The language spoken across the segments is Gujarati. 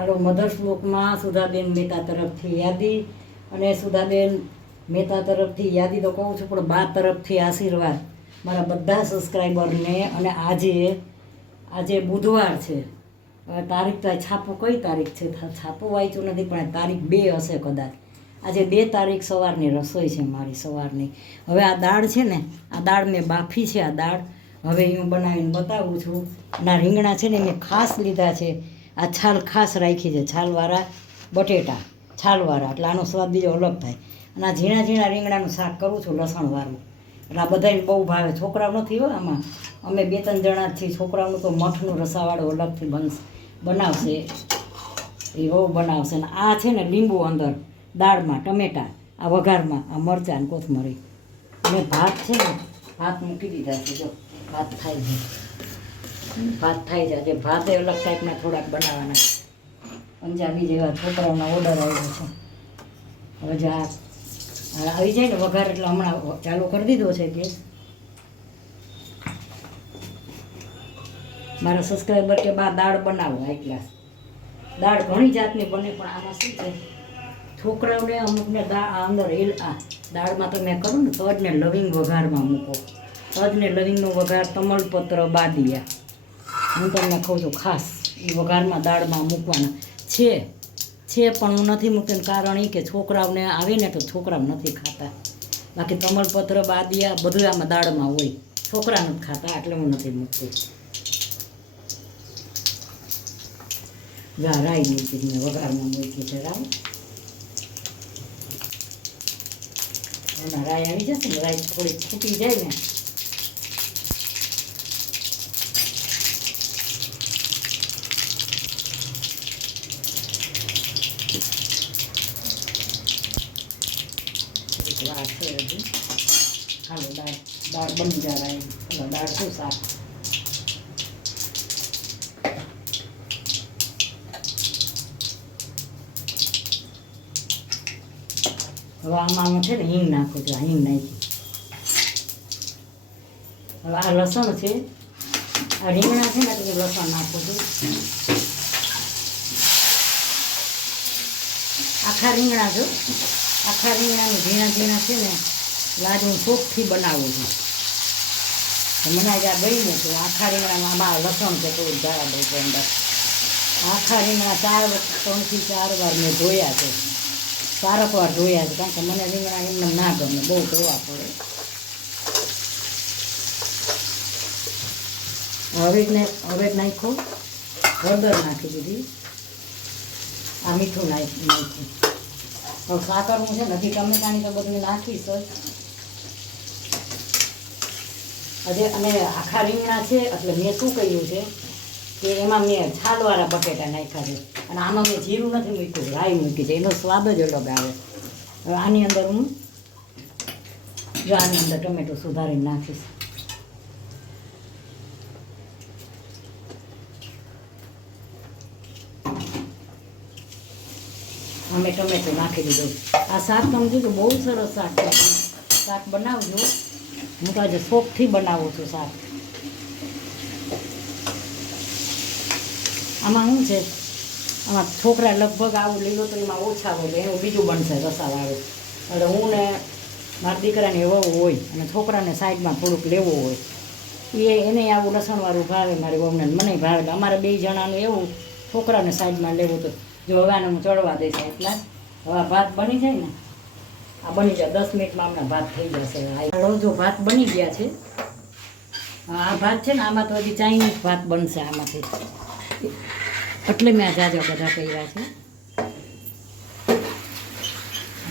હાલો મધર શ્લોકમાં સુધાબેન મહેતા તરફથી યાદી અને સુધાબેન મહેતા તરફથી યાદી તો કહું છું, પણ બા તરફથી આશીર્વાદ મારા બધા સબસ્ક્રાઈબરને. અને આજે બુધવાર છે. હવે તારીખ તો છાપું કઈ તારીખ છે છાપું વાંચ્યું નથી, પણ તારીખ 2 હશે કદાચ. આજે 2 તારીખ સવારની રસોઈ છે મારી, સવારની. હવે આ દાળ છે ને, આ દાળ મેં બાફી છે. આ દાળ હવે હું બનાવીને બતાવું છું. અને આ રીંગણા છે ને મેં ખાસ લીધા છે. આ છાલ ખાસ રાખી છે, છાલવાળા બટેટા, છાલવાળા, એટલે આનો સ્વાદ બીજો અલગ થાય. અને આ ઝીણા ઝીણા રીંગણાનું શાક કરું છું, લસણવાળું. એટલે આ બધાને બહુ ભાવે. છોકરાઓ નથી હોય આમાં, અમે 2-3 જણા જ છીએ. છોકરાઓનું તો મઠનું રસાવાળું અલગથી બનાવશે, એ બહુ બનાવશે. અને આ છે ને લીંબુ અંદર દાળમાં, ટમેટા, આ વઘારમાં, આ મરચાં ને કોથમરી. અને ભાત છે ને, ભાત મૂકી દીધા છે. જો ભાત થાય છે, ભાત થાય છે. આજે ભાતે અલગ ટાઈપના થોડાક બનાવવાના, પંજાબી જેવા છોકરાઓના ઓર્ડર આવ્યો છે. હવે જે આવી જાય ને વઘાર, એટલે હમણાં ચાલુ કરી દીધો છે ગેસ. મારા સબસ્ક્રાઈબર કે બા દાળ બનાવો હાઈ ક્લાસ. દાળ ઘણી જાતની બને, પણ આમાં શું છે, છોકરાઓને અમુકને અંદર દાળમાં તો મેં કરું ને તજ ને લવિંગ વઘારમાં મૂકો. તજ ને લવિંગનો વઘાર, તમલપત્ર, બાદિયા, હું તમને કહું છું ખાસ એ વઘારમાં દાળમાં મૂકવાના છે. પણ હું નથી મૂકતી, કારણ એ કે છોકરાઓને આવે ને તો છોકરાઓ નથી ખાતા. બાકી તમલપત્ર, બાદિયા બધું આમાં દાળમાં હોય, છોકરા નથી ખાતા, એટલે હું નથી મૂકતી. રાઈ મૂકી મેં વઘારમાં મૂકી છે. રાઈ આવી જશે ને, રાઈ થોડી છૂટી જાય ને, વાર છે હજી. હાલો દાળ બની જાય. હાલો દાળ શું શાક. હવે આમાં છે ને હિંગ નાખું છું. હિંગ નાખી. હવે આ લસણ છે, આ રીંગણા છે ને તો લસણ નાખું છું. આખા રીંગણા જો, આખા રીંગણાનું ઝીણા ઝીણા છે ને, લાજ હું ચોખથી બનાવું છું. મને આજે આ ગયું છું. આખા રીંગણામાં આમાં લસણ છે થોડુંક ધારા દઉં છું અંદર. આખા રીંગણા 3 થી 4 વાર મેં ધોયા છે. 4 વાર ધોયા છે, કારણ કે મને રીંગણા એમને ના ગમે, બહુ ધોવા પડે. હવે નાખ્યો, હળદર નાખી દીધી, આ મીઠું નાખ્યું. હવે સાકર હું છે નથી, ટમેટાની તો બધું નાખીશ જ. અને આખા રીંગણા છે એટલે મેં શું કહ્યું છે કે એમાં મેં છાલવાળા બટેટા નાખ્યા છે. અને આમાં મેં જીરું નથી મૂક્યું, રાઈ મૂકી છે, એનો સ્વાદ જ અલગ આવે. હવે આની અંદર હું આની અંદર ટમેટું સુધારીને નાખીશ. અમે ટમેટું નાખી દીધું. આ શાક તમે જોજો બહુ સરસ શાક છે. શાક બનાવજો. હું તો આજે શોખથી બનાવું છું શાક. આમાં શું છે, આમાં છોકરા લગભગ આવું લીલોતરીમાં ઓછા હોય, એનું બીજું બનશે રસાવાળું. એટલે હું ને મારા દીકરાને વહુ હોય અને છોકરાને સાઈડમાં થોડુંક લેવું હોય, એને આવું લસણવાળું ભાવે, મારી વહુને મને ભાવે. એટલે અમારે 2 જણાનું એવું, છોકરાને સાઈડમાં લેવું તો જો હવાને હું ચડવા દઈશ. એટલા હવે ભાત બની જાય ને, આ બની જાય 10 મિનિટમાં હમણાં ભાત થઈ જશે. જો ભાત બની ગયા છે. આ ભાત છે ને, આમાં તો હજી ચાઇનીઝ ભાત બનશે આમાંથી, એટલે મેં આ જાજા બધા કર્યા છે.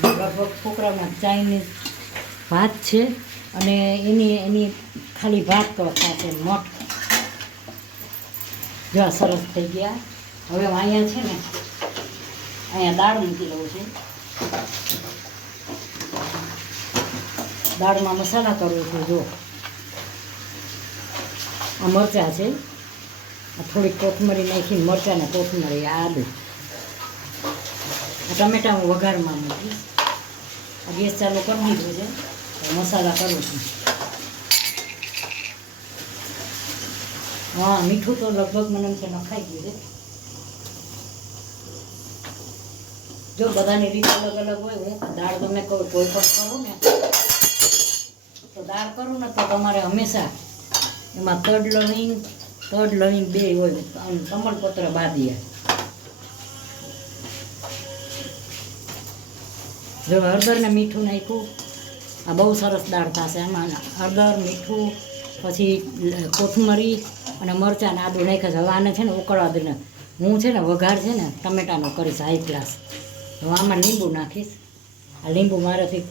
લગભગ છોકરાઓના ચાઇનીઝ ભાત છે. અને એની ખાલી ભાત ખાશે, મઠ જો સરસ થઈ ગયા. હવે અહીંયા છે ને, અહીંયા દાળ મૂકી લઉં છું. દાળમાં મસાલા કરું છું. જો આ મરચાં છે, થોડીક કોથમરી નાખીને, મરચાં ને કોથમરી, આદુ, ટમેટા હું વઘારમાં મૂકીશ. આ ગેસ ચાલુ કરી દીધું છે, મસાલા કરું છું. હા, મીઠું તો લગભગ મને એમ છે નખાઈ ગયું છે. જો બધાની રીત અલગ અલગ હોય. હું દાળ તમને કહું કોઈ પણ કરું ને તો દાળ કરું ને તો તમારે હંમેશા એમાં તડ લવિંગ બે હોય. કમળપત્ર બાદિયા. જો હળદર ને મીઠું નાખ્યું, આ બહુ સરસ દાળ થશે. એમાં હળદર, મીઠું, પછી કોથમરી અને મરચાં ને આદું નાખ્યા છે. હવે આને છે ને ઉકળવા દઈને હું છે ને વઘાર છે ને ટમેટાનો કરીશ હાઈ ક્લાસ. હવે આમાં લીંબુ નાખીશ. આ લીંબુ મારાથી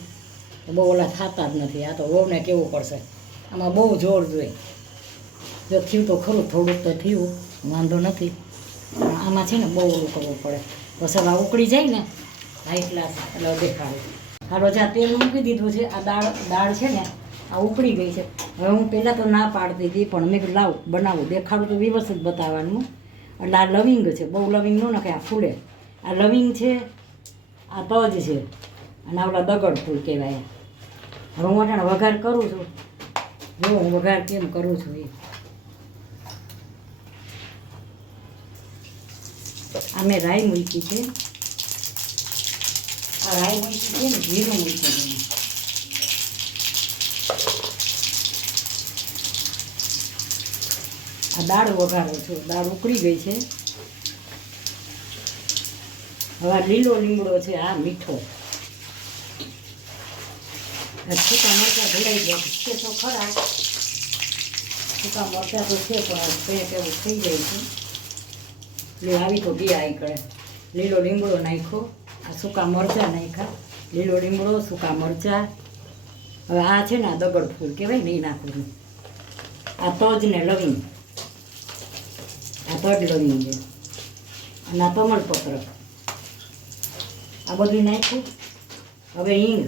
બહુ ઓલા થતા જ નથી. આ તો વહુને કેવું પડશે. આમાં બહુ જોર જોઈએ. જો થયું તો ખરું, થોડુંક તો થયું, વાંધો નથી. પણ આમાં છે ને બહુ ઓલું કરવું પડે. બસ હવે ઉકળી જાય ને હાઈ ક્લાસ એટલે દેખાડું. હાલો જ્યાં તેલ મૂકી દીધું છે. આ દાળ છે ને આ ઉકળી ગઈ છે. હવે હું પહેલાં તો ના પાડતી હતી, પણ મેં લાવ બનાવું, દેખાડું તો વ્યવસ્થિત બતાવવાનું. એટલે આ લવિંગ છે, બહુ લવિંગ ન નાખે, આ ફૂલે. આ લવિંગ છે, આ તજ છે, અને આપણા દગડ ફૂલ કહેવાય. હવે હું અટાણે વઘાર કરું છું. જો હું વઘાર કેમ કરું છું એ. આ મેં રાઈ મૂકી છે. આ રાઈ મૂકી છે ને જીરું મૂકી છે. આ દાળ વઘારું છું. દાળ ઉકળી ગઈ છે. હવે આ લીલો લીમડો છે, આ મીઠો, સૂકા મરચાં ભરાઈ ગયા છે તો ખરા. સૂકા મરચાં તો છે પણ પેટ એવું થઈ જાય છે. એટલે આવી તો ગયા આઈકડે. લીલો લીમડો નાખ્યો, આ સૂકા મરચાં નાખ્યા. લીલો લીમડો, સૂકા મરચાં. હવે આ છે ને આ દગડ ફૂલ કહેવાય ને એ નાખું છું. આ તજ ને લવિંગ, આ તજ લવિંગ છે, અને આ કમળપત્ર, આ બધું નાખ્યું. હવે હિંગ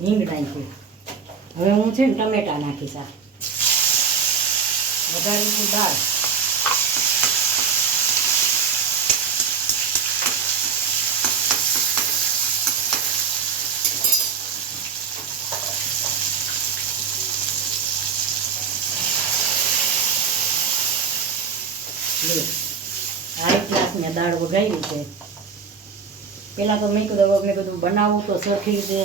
નાખ્યું. હવે હું છે ને ટમેટા નાખીશ. આ વઘારીશું દાળ. હાઈ ક્લાસની દાળ વઘારી છે. પહેલાં તો મેં કીધું બનાવવું તો સરખી રીતે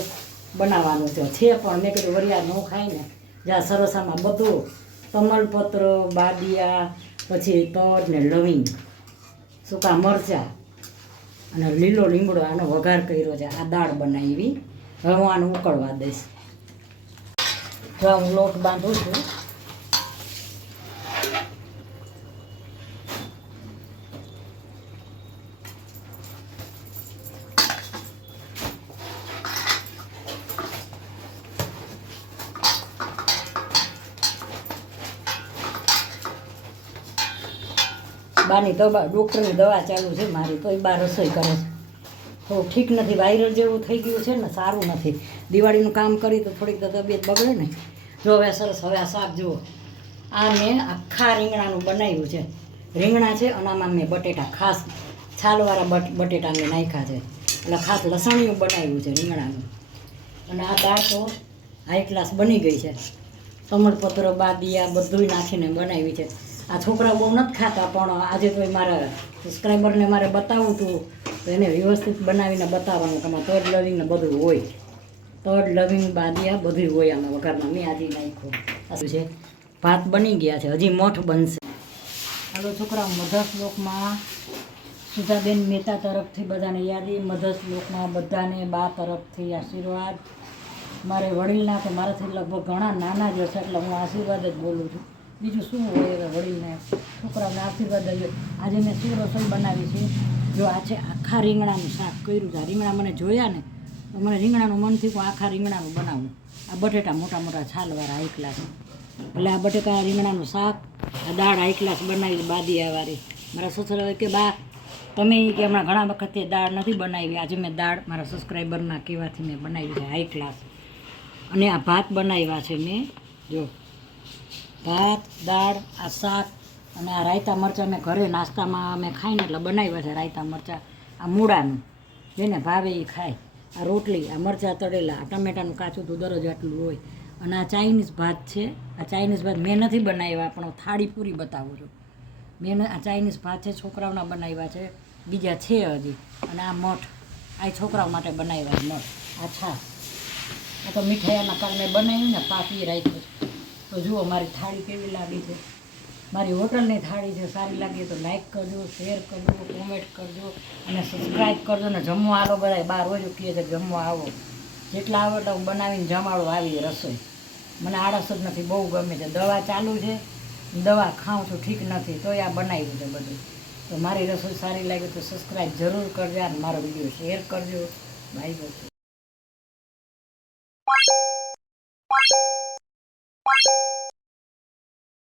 બનાવવાનું છે, પણ મેં કીધું વરિયા ન ખાય ને. જ્યાં સરસ આમાં બધું કમળપત્ર, બાદિયા, પછી તજ ને લવિંગ, સૂકા મરચાં અને લીલો લીમડો, આનો વઘાર કર્યો છે. આ દાળ બનાવી. હવે હું આને ઉકળવા દઈશ. જો હું લોટ બાંધું છું. બાની દવા, ડૉક્ટરની દવા ચાલુ છે મારી, તો એ બા રસોઈ કરે છે. તો ઠીક નથી, વાયરલ જેવું થઈ ગયું છે ને, સારું નથી. દિવાળીનું કામ કરી તો થોડીક તો તબિયત બગડે ને. જો હવે સરસ. હવે આ શાક જુઓ, આ મેં આખા રીંગણાનું બનાવ્યું છે. રીંગણા છે અને આમાં મેં બટેટા, ખાસ છાલવાળા બટેટા મેં નાખ્યા છે. એટલે ખાસ લસણિયું બનાવ્યું છે રીંગણાનું. અને આ દાળ તો હાઈ ક્લાસ બની ગઈ છે. કમળપત્ર, બાદિયા બધું નાખીને બનાવી છે. આ છોકરા બહુ નથી ખાતા, પણ આજે તો મારા સબસ્ક્રાઈબરને મારે બતાવવું હતું, તો એને વ્યવસ્થિત બનાવીને બતાવવાનું કે આમાં તજ લવિંગ ને બધું હોય. તજ લવિંગ બાદિયા બધું હોય આમાં વઘારમાં. મેં આજે નાખ્યું છે. ભાત બની ગયા છે, હજી મઠ બનશે. હાલો છોકરા, મધર શ્લોકમાં સુધાબેન મહેતા તરફથી બધાને યાદી, મધર શ્લોકમાં બધાને બા તરફથી આશીર્વાદ. મારે વડીલના તો મારાથી લગભગ ઘણા નાના જ હશે, એટલે હું આશીર્વાદ જ બોલું છું. બીજું શું હોય હવે વડીલને, છોકરાઓને આશીર્વાદ જ. આજે મેં શું રસોઈ બનાવી છે? જો આ છે આખા રીંગણાનું શાક કર્યું છે. આ રીંગણા મને જોયા ને તો મને રીંગણાનું મન થયું કે આખા રીંગણાનું બનાવું. આ બટેટા મોટા મોટા છાલવાળા હાઈ ક્લાસ, એટલે આ બટેકા રીંગણાનું શાક. આ દાળ હાઈ ક્લાસ બનાવી બાદિયાવાળી. મારા સસરા કે બા તમે કે હમણાં ઘણા વખતે દાળ નથી બનાવી, આજે મેં દાળ મારા સબસ્ક્રાઈબરના કહેવાથી મેં બનાવી છે હાઈ ક્લાસ. અને આ ભાત બનાવ્યા છે મેં. જો ભાત, દાળ, આ શાક અને આ રાયતા મરચાં મેં ઘરે નાસ્તામાં મેં ખાઈને એટલે બનાવ્યા છે રાયતા મરચાં. આ મૂળાનું જેને ભાવે એ ખાય. આ રોટલી, આ મરચાં તળેલા, આ ટમેટાનું કાચું તો દરરોજ આટલું હોય. અને આ ચાઇનીઝ ભાત છે. આ ચાઇનીઝ ભાત મેં નથી બનાવ્યા, પણ થાળી પૂરી બતાવું છું. મેં આ ચાઇનીઝ ભાત છે, છોકરાઓના બનાવ્યા છે, બીજા છે હજી. અને આ મઠ આ છોકરાઓ માટે બનાવ્યા મળ આ છાશ આ તો મીઠાઈના કારણે બનાવ્યું ને પાકી રાખ્યું તો જુઓ મારી થાળી કેવી લાગી છે મારી હોટલની થાળી છે સારી લાગી તો લાઈક કરજો શેર કરજો કોમેન્ટ કરજો અને સબસ્ક્રાઈબ કરજો ને જમવા આવો બધા બહાર રોજ કહે છે જમવા આવો જેટલા આવે તો હું બનાવીને જમાડો આવી રસોઈ મને આળસ જ નથી બહુ ગમે છે દવા ચાલુ છે દવા ખાઉં છું ઠીક નથી તોય આ બનાવ્યું છે બધું તો મારી રસોઈ સારી લાગી તો સબસ્ક્રાઈબ જરૂર કરજો અને મારો વિડીયો શેર કરજો બાય બાય.